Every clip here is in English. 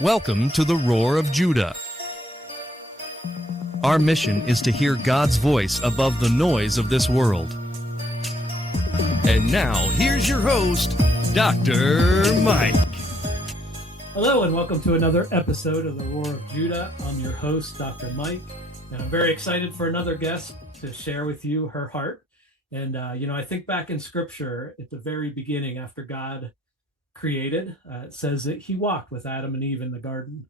Welcome to the Roar of Judah. Our mission is to hear God's voice above the noise of this world. And now, here's your host, Dr. Mike. Hello, and welcome to another episode of the Roar of Judah. I'm your host, Dr. Mike, and I'm very excited for another guest to share with you her heart. And, I think back in Scripture at the very beginning, after God created, it says that he walked with Adam and Eve in the garden.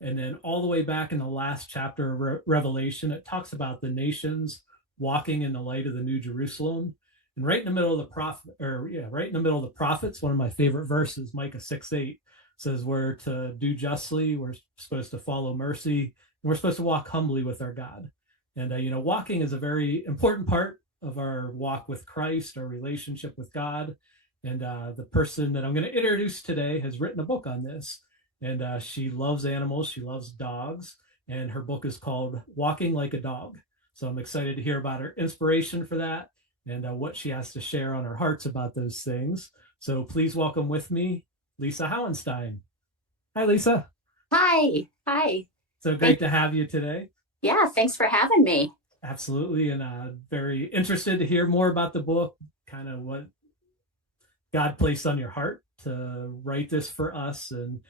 And then all the way back in the last chapter of Revelation, it talks about the nations walking in the light of the New Jerusalem. And right in the middle of the prophets, one of my favorite verses, Micah 6:8, says we're to do justly, we're supposed to follow mercy, and we're supposed to walk humbly with our God. And, walking is a very important part of our walk with Christ, our relationship with God. And the person that I'm going to introduce today has written a book on this. And she loves animals. She loves dogs. And her book is called Walking Like a Dog. So I'm excited to hear about her inspiration for that and what she has to share on her hearts about those things. So please welcome with me, Lisa Hauenstein. Hi, Lisa. Hi. So great to have you today. Yeah, thanks for having me. Absolutely. And very interested to hear more about the book, kind of what God placed on your heart to write this for us, and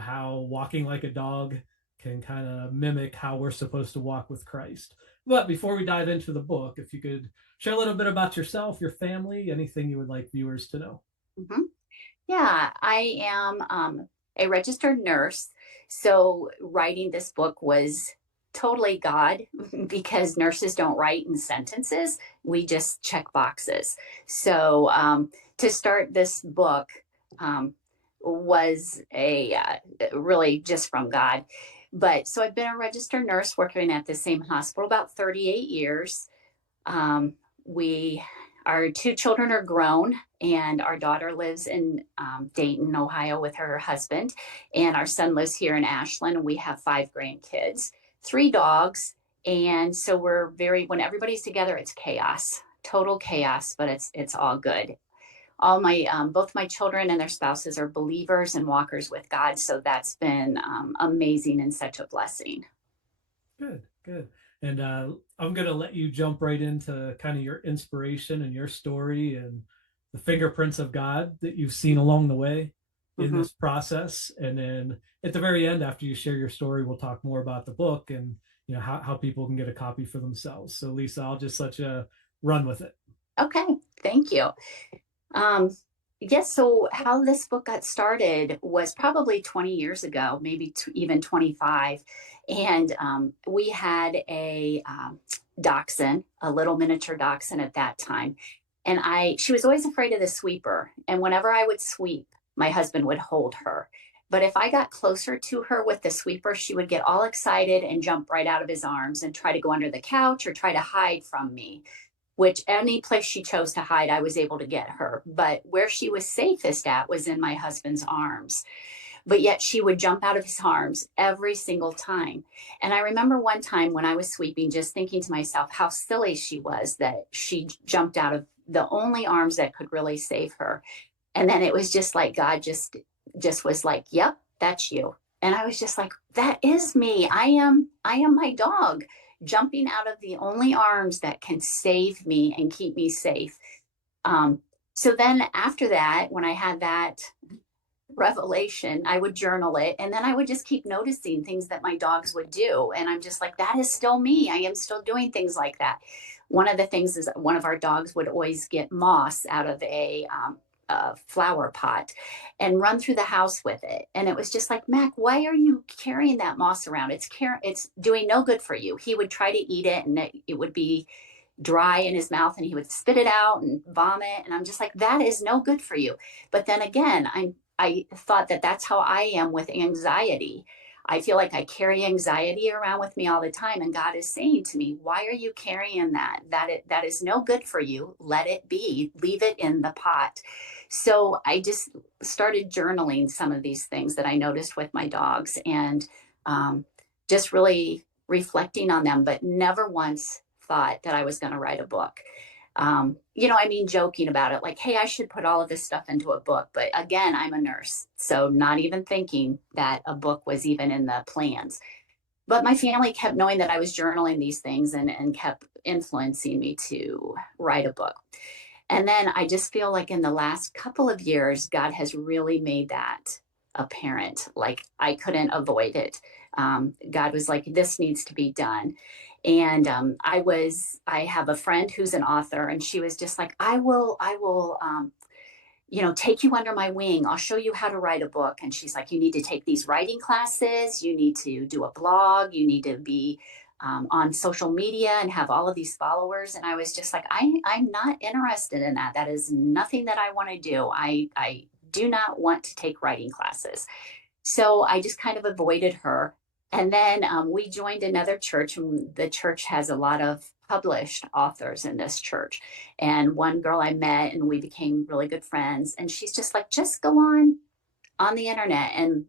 how walking like a dog can kind of mimic how we're supposed to walk with Christ. But before we dive into the book, if you could share a little bit about yourself, your family, anything you would like viewers to know. Mm-hmm. Yeah, I am a registered nurse. So writing this book was totally God, because nurses don't write in sentences. We just check boxes. So to start this book was really just from God. But so I've been a registered nurse working at the same hospital about 38 years. Our two children are grown, and our daughter lives in Dayton, Ohio with her husband. And our son lives here in Ashland, and we have 5 grandkids, 3 dogs. And so when everybody's together, it's chaos, total chaos, but it's all good. All my, both my children and their spouses are believers and walkers with God. So that's been amazing and such a blessing. Good. And I'm going to let you jump right into kind of your inspiration and your story and the fingerprints of God that you've seen along the way in this process. And then at the very end, after you share your story, we'll talk more about the book and how people can get a copy for themselves. So Lisa, I'll just let you run with it. Okay, thank you. Yes, so how this book got started was probably 20 years ago, maybe even 25. And we had a dachshund, a little miniature dachshund at that time. And she was always afraid of the sweeper. And whenever I would sweep, my husband would hold her. But if I got closer to her with the sweeper, she would get all excited and jump right out of his arms and try to go under the couch or try to hide from me. Which any place she chose to hide, I was able to get her. But where she was safest at was in my husband's arms. But yet she would jump out of his arms every single time. And I remember one time when I was sweeping, just thinking to myself how silly she was that she jumped out of the only arms that could really save her. And then it was just like God just was like, yep, that's you. And I was just like, that is me. I am my dog, jumping out of the only arms that can save me and keep me safe. So then after that, when I had that revelation, I would journal it. And then I would just keep noticing things that my dogs would do. And I'm just like, that is still me. I am still doing things like that. One of the things is one of our dogs would always get moss out of a flower pot and run through the house with it. And it was just like, Mac, why are you carrying that moss around? It's doing no good for you. He would try to eat it, and it would be dry in his mouth, and he would spit it out and vomit. And I'm just like, that is no good for you. But then again, I thought that that's how I am with anxiety. I feel like I carry anxiety around with me all the time. And God is saying to me, why are you carrying that? That is no good for you. Let it be. Leave it in the pot. So I just started journaling some of these things that I noticed with my dogs, and just really reflecting on them, but never once thought that I was going to write a book. I mean, joking about it, like, hey, I should put all of this stuff into a book. But again, I'm a nurse, so not even thinking that a book was even in the plans. But my family kept knowing that I was journaling these things and kept influencing me to write a book. And then I just feel like in the last couple of years, God has really made that apparent. Like I couldn't avoid it. God was like, this needs to be done. And I have a friend who's an author, and she was just like, I will, take you under my wing. I'll show you how to write a book. And she's like, you need to take these writing classes. You need to do a blog. You need to be on social media and have all of these followers. And I was just like, I'm not interested in that. That is nothing that I want to do. I do not want to take writing classes. So I just kind of avoided her. And then we joined another church, and the church has a lot of published authors in this church. And one girl I met, and we became really good friends. And she's just like, just go on the internet and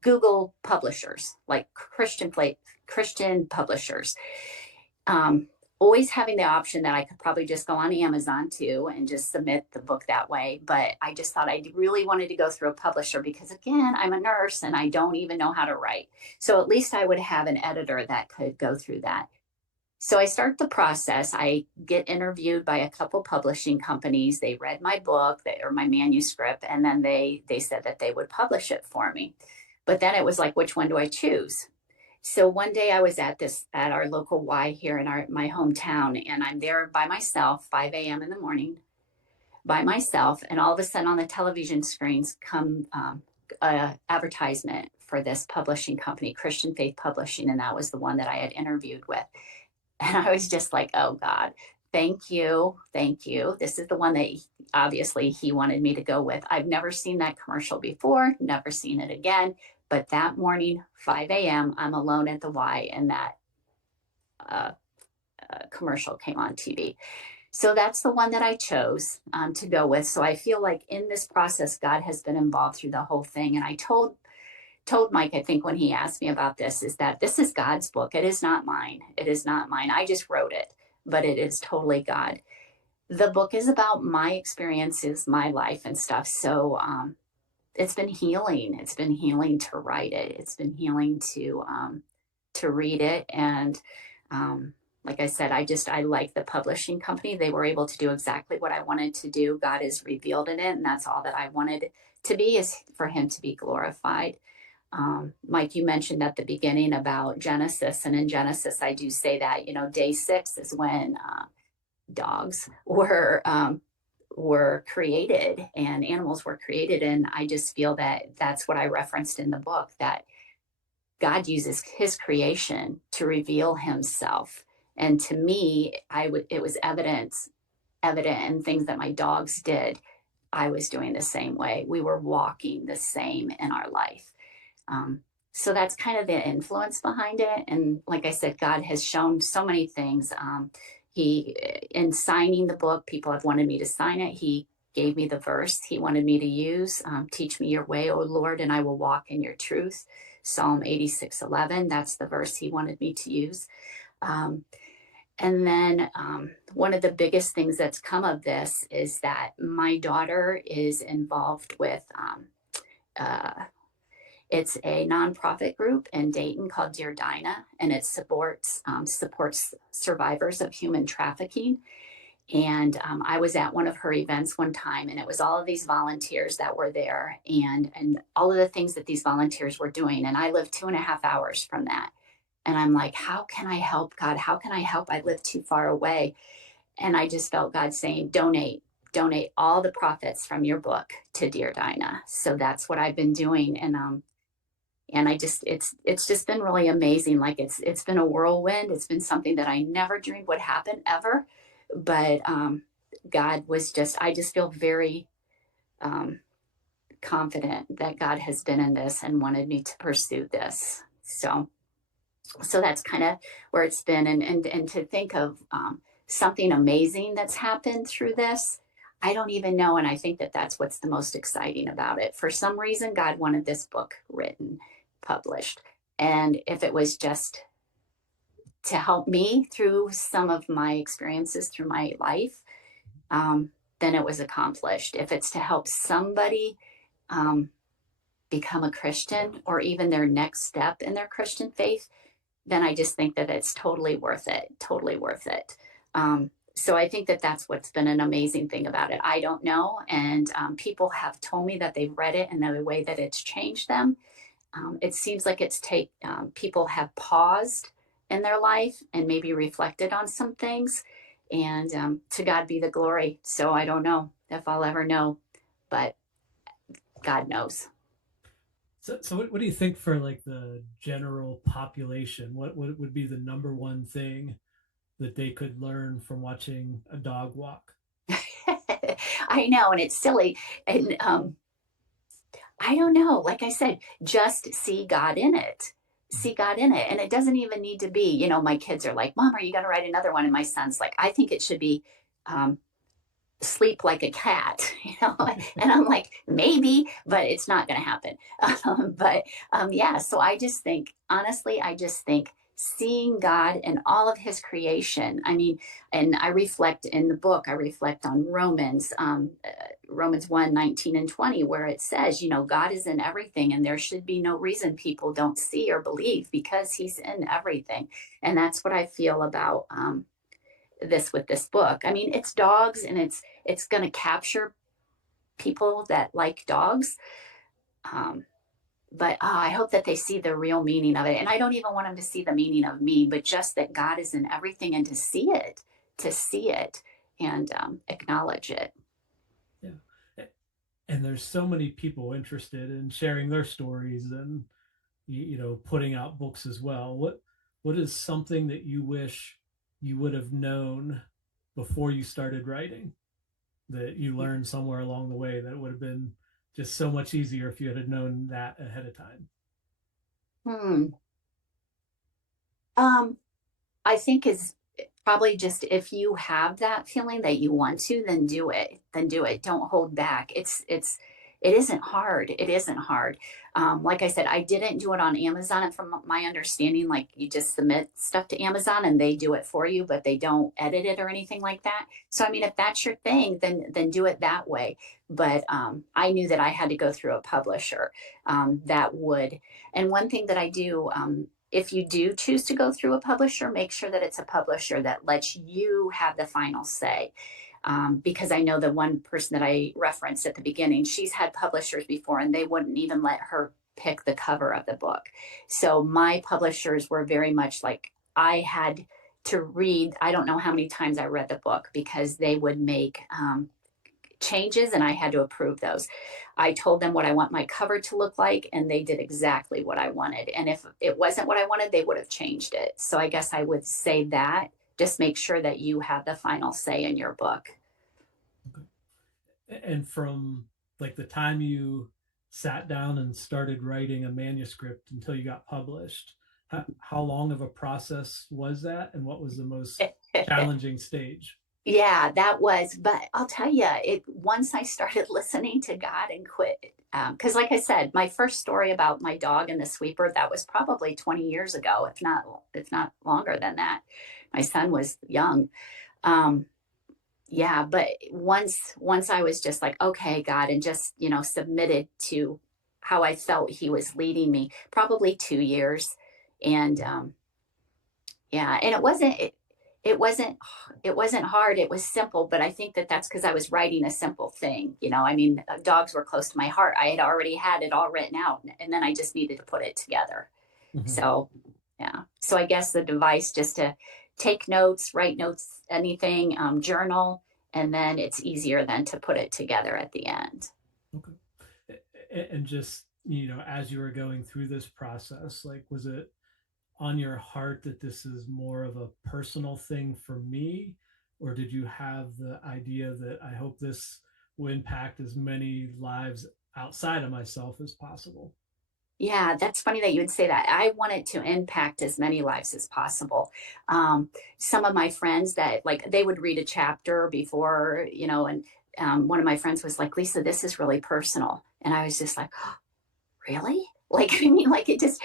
Google publishers, like Christian publishers. Um, Always having the option that I could probably just go on Amazon too and just submit the book that way. But I just thought I really wanted to go through a publisher because, again, I'm a nurse and I don't even know how to write. So at least I would have an editor that could go through that. So I start the process. I get interviewed by a couple publishing companies. They read my book or my manuscript, and then they said that they would publish it for me. But then it was like, which one do I choose? So one day I was at our local Y here in my hometown, and I'm there by myself, 5 a.m. in the morning, by myself, and all of a sudden on the television screens come advertisement for this publishing company, Christian Faith Publishing, and that was the one that I had interviewed with. And I was just like, oh God, thank you. Thank you. This is the one that obviously he wanted me to go with. I've never seen that commercial before, never seen it again. But that morning, 5 a.m., I'm alone at the Y, and that commercial came on TV. So that's the one that I chose to go with. So I feel like in this process, God has been involved through the whole thing. And I told Mike, I think when he asked me about this, is that this is God's book. It is not mine. It is not mine. I just wrote it, but it is totally God. The book is about my experiences, my life and stuff. So it's been healing. It's been healing to write it. It's been healing to read it. And like I said, I like the publishing company. They were able to do exactly what I wanted to do. God is revealed in it, and that's all that I wanted to be, is for him to be glorified. Mike, you mentioned at the beginning about Genesis, and in Genesis, I do say that, day 6 is when dogs were created and animals were created. And I just feel that that's what I referenced in the book, that God uses his creation to reveal himself. And to me, it was evident in things that my dogs did. I was doing the same way. We were walking the same in our life. So that's kind of the influence behind it. And like I said, God has shown so many things. In signing the book, people have wanted me to sign it. He gave me the verse he wanted me to use. Teach me your way, O Lord, and I will walk in your truth. Psalm 86:11. That's the verse he wanted me to use. And then one of the biggest things that's come of this is that my daughter is involved with it's a nonprofit group in Dayton called Dear Dinah, and it supports survivors of human trafficking. And I was at one of her events one time, and it was all of these volunteers that were there, and all of the things that these volunteers were doing. And I live 2.5 hours from that. And I'm like, how can I help, God? How can I help? I live too far away. And I just felt God saying, donate all the profits from your book to Dear Dinah. So that's what I've been doing. And I just, it's just been really amazing. Like it's been a whirlwind. It's been something that I never dreamed would happen ever. But God was I just feel very confident that God has been in this and wanted me to pursue this. So that's kind of where it's been. And to think of something amazing that's happened through this, I don't even know. And I think that that's what's the most exciting about it. For some reason, God wanted this book written, published. And if it was just to help me through some of my experiences through my life, then it was accomplished. If it's to help somebody um, become a Christian or even their next step in their Christian faith, then I just think that it's totally worth it. Totally worth it. So I think that that's what's been an amazing thing about it. I don't know. And people have told me that they've read it and the way that it's changed them. It seems like people have paused in their life and maybe reflected on some things. And to God be the glory. So I don't know if I'll ever know, but God knows. So what do you think for like the general population? What would be the number one thing that they could learn from watching a dog walk? I know, and it's silly. And I don't know. Like I said, just see God in it. See God in it. And it doesn't even need to be, my kids are like, Mom, are you going to write another one? And my son's like, I think it should be um, sleep like a cat, and I'm like, maybe, but it's not going to happen. Yeah, so I just think, honestly, seeing God and all of his creation. I mean, and I reflect in the book, I reflect on Romans 1:19 and 20, where it says, God is in everything and there should be no reason people don't see or believe because he's in everything. And that's what I feel about with this book. I mean, it's dogs and it's going to capture people that like dogs. But I hope that they see the real meaning of it. And I don't even want them to see the meaning of me, but just that God is in everything and to see it and acknowledge it. Yeah. And there's so many people interested in sharing their stories and, putting out books as well. What is something that you wish you would have known before you started writing that you learned somewhere along the way that would have been just so much easier if you had known that ahead of time? I think is probably just, if you have that feeling that you want to, then do it. Don't hold back. It isn't hard. It isn't hard. Like I said, I didn't do it on Amazon. And from my understanding, like, you just submit stuff to Amazon and they do it for you, but they don't edit it or anything like that. So, I mean, if that's your thing, then do it that way. But I knew that I had to go through a publisher that would. And one thing that I do, if you do choose to go through a publisher, make sure that it's a publisher that lets you have the final say. Because I know the one person that I referenced at the beginning, she's had publishers before and they wouldn't even let her pick the cover of the book. So my publishers were very much like, I had to read, I don't know how many times I read the book because they would make changes and I had to approve those. I told them what I want my cover to look like and they did exactly what I wanted. And if it wasn't what I wanted, they would have changed it. So I guess I would say that just make sure that you have the final say in your book. Okay. And from like the time you sat down and started writing a manuscript until you got published, how long of a process was that? And what was the most challenging stage? Yeah, but I'll tell you, once I started listening to God and quit, because like I said, my first story about my dog and the sweeper, that was probably 20 years ago, if not longer than that. My son was young. Yeah, but once I was just like, okay, God, and just, submitted to how I felt he was leading me, probably 2 years. And yeah, and it wasn't hard. It was simple, but I think that that's because I was writing a simple thing. I mean, dogs were close to my heart. I had already had it all written out, and then I just needed to put it together. Mm-hmm. So, yeah. So I guess the device just to take notes, write notes, anything, journal, and then it's easier then to put it together at the end. Okay. And just, as you were going through this process, like, was it on your heart that this is more of a personal thing for me, or did you have the idea that I hope this will impact as many lives outside of myself as possible? Yeah, that's funny that you would say that. I wanted to impact as many lives as possible. Some of my friends that they would read a chapter before, and one of my friends was like, Lisa, this is really personal. And I was just like, oh, really? I mean, it just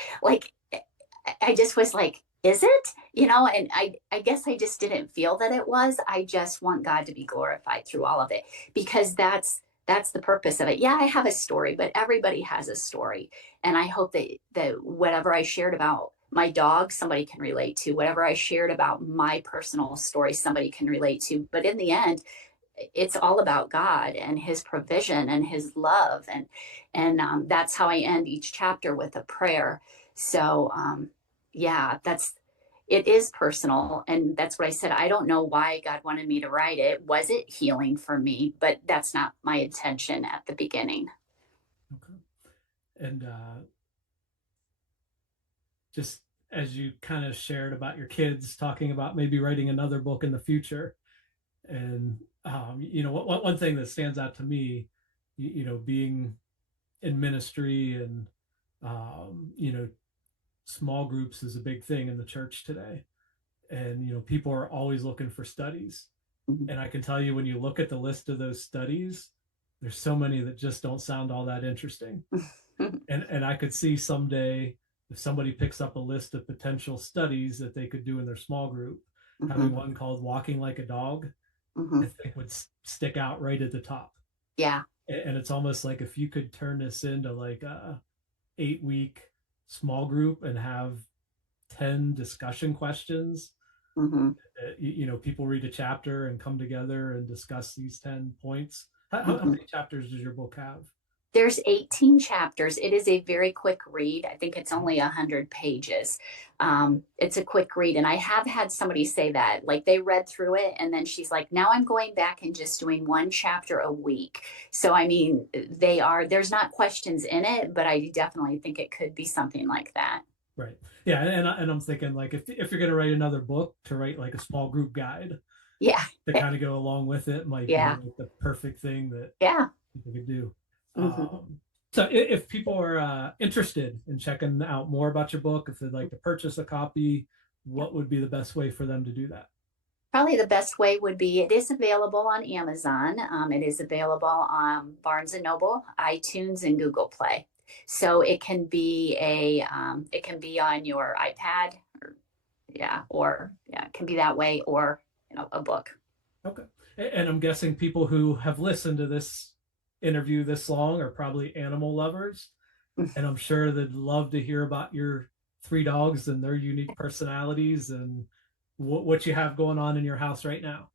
I just was like, is it? And I guess I just didn't feel that it was. I just want God to be glorified through all of it, because that's the purpose of it. Yeah, I have a story, but everybody has a story. And I hope that whatever I shared about my dog, somebody can relate to. Whatever I shared about my personal story, somebody can relate to. But in the end, it's all about God and his provision and his love. And that's how I end each chapter, with a prayer. So yeah, it is personal. And that's what I said. I don't know why God wanted me to write it. Was it healing for me? But that's not my intention at the beginning. Okay. And just as you kind of shared about your kids talking about maybe writing another book in the future, and one thing that stands out to me, being in ministry, and small groups is a big thing in the church today. And people are always looking for studies. Mhm. And I can tell you, when you look at the list of those studies, there's so many that just don't sound all that interesting. And I could see someday, if somebody picks up a list of potential studies that they could do in their small group, having one called Walking Like a Dog, I think would stick out right at the top. Yeah. And it's almost like, if you could turn this into like a 8-week small group and have 10 discussion questions, people read a chapter and come together and discuss these 10 points. How many chapters does your book have? There's 18 chapters. It is a very quick read. I think it's only 100 pages. It's a quick read. And I have had somebody say that, like, they read through it and then she's like, now I'm going back and just doing one chapter a week. So, I mean, there's not questions in it, but I definitely think it could be something like that. Right. Yeah. And I'm thinking, like, if you're going to write another book, to write like a small group guide Yeah. to kind of go along with it might be Yeah. like the perfect thing that Yeah. people could do. Mm-hmm. So if people are interested in checking out more about your book, if they'd like to purchase a copy, what would be the best way for them to do that? Probably the best way would be, it is available on Amazon. It is available on Barnes and Noble, iTunes, and Google Play. So it can be it can be on your iPad, or it can be that way, or a book. Okay. And I'm guessing people who have listened to this interview this long are probably animal lovers. And I'm sure they'd love to hear about your 3 dogs and their unique personalities, and what you have going on in your house right now.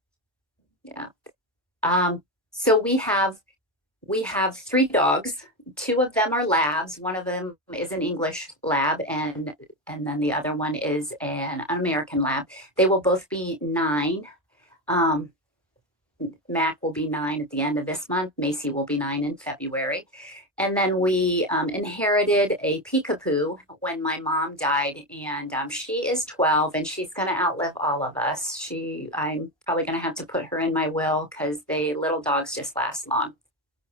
Yeah. So we have 3 dogs. 2 of them are labs. One of them is an English lab, and then the other one is an American lab. They will both be 9. Mac will be 9 at the end of this month. Macy will be 9 in February. And then we inherited a peekapoo when my mom died, and she is 12, and she's going to outlive all of us. I'm probably going to have to put her in my will, because little dogs just last long.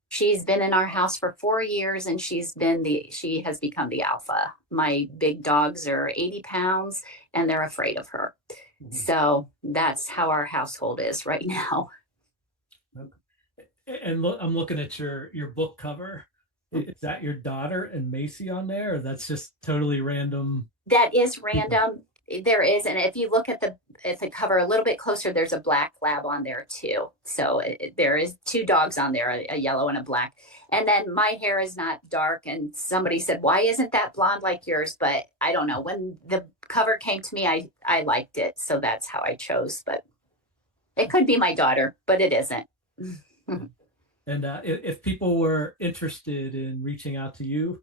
She's been in our house for 4 years, and she has become the alpha. My big dogs are 80 pounds, and they're afraid of her. Mm-hmm. So that's how our household is right now. And look, I'm looking at your book cover. Is that your daughter and Macy on there, or that's just totally random? That is random. There is, and if you look at the cover a little bit closer, there's a black lab on there too. So there is 2 dogs on there, a yellow and a black. And then my hair is not dark, and somebody said, why isn't that blonde like yours? But I don't know. When the cover came to me, I liked it, so that's how I chose. But it could be my daughter, but it isn't. And if people were interested in reaching out to you,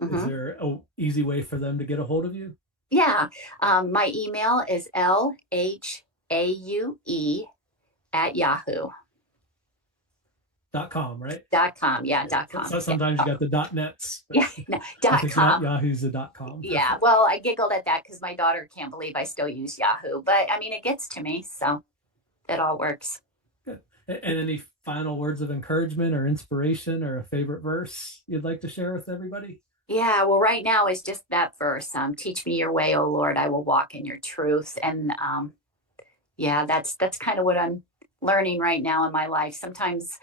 is there an easy way for them to get a hold of you? Yeah. My email is LHAUE@yahoo.com, right? .com. Yeah. .com. So sometimes you got the .nets. Yeah. No, .com. Yahoo's the .com. Yeah. Well, I giggled at that because my daughter can't believe I still use Yahoo, but I mean, it gets to me, so it all works. Good. And any final words of encouragement or inspiration, or a favorite verse you'd like to share with everybody? Yeah, well, right now is just that verse. Teach me your way, O Lord, I will walk in your truth. And that's kind of what I'm learning right now in my life. Sometimes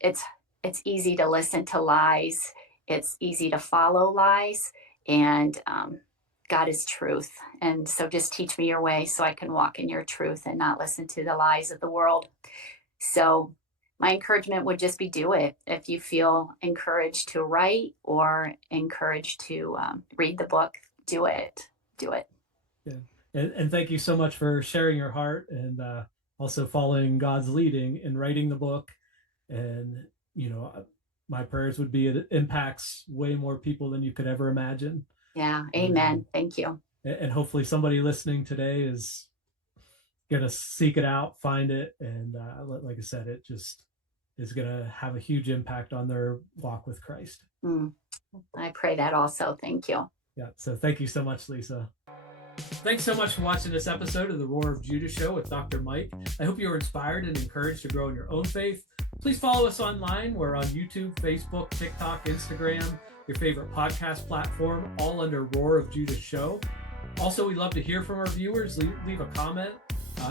it's easy to listen to lies. It's easy to follow lies. And God is truth. And so just teach me your way so I can walk in your truth and not listen to the lies of the world. So my encouragement would just be do it. If you feel encouraged to write or encouraged to read the book, do it. Do it. Yeah. And thank you so much for sharing your heart and also following God's leading in writing the book. And, my prayers would be it impacts way more people than you could ever imagine. Yeah. Amen. Thank you. And hopefully somebody listening today is going to seek it out, find it. And like I said, it just is going to have a huge impact on their walk with Christ. I pray that also. Thank you. Yeah. So thank you so much, Lisa. Thanks so much for watching this episode of the Roar of Judah Show with Dr. Mike. I hope you were inspired and encouraged to grow in your own faith. Please follow us online. We're on YouTube, Facebook, TikTok, Instagram, your favorite podcast platform, all under Roar of Judah Show. Also, we'd love to hear from our viewers. Leave a comment.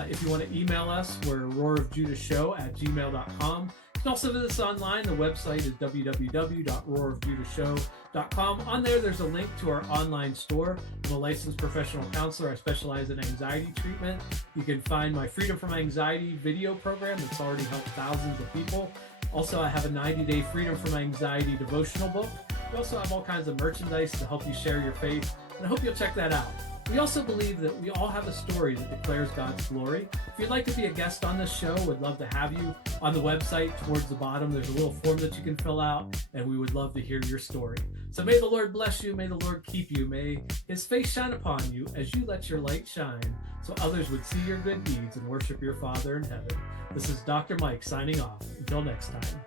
If you want to email us, we're roarofjudahshow@gmail.com. You can also visit us online. The website is www.roarofjudahshow.com. On there's a link to our online store. I'm a licensed professional counselor. I specialize in anxiety treatment. You can find my Freedom from Anxiety video program that's already helped thousands of people. Also, I have a 90-day Freedom from Anxiety devotional book. We also have all kinds of merchandise to help you share your faith, and I hope you'll check that out. We also believe that we all have a story that declares God's glory. If you'd like to be a guest on this show, we'd love to have you. On the website, towards the bottom, there's a little form that you can fill out, and we would love to hear your story. So may the Lord bless you. May the Lord keep you. May his face shine upon you as you let your light shine so others would see your good deeds and worship your Father in heaven. This is Dr. Mike signing off. Until next time.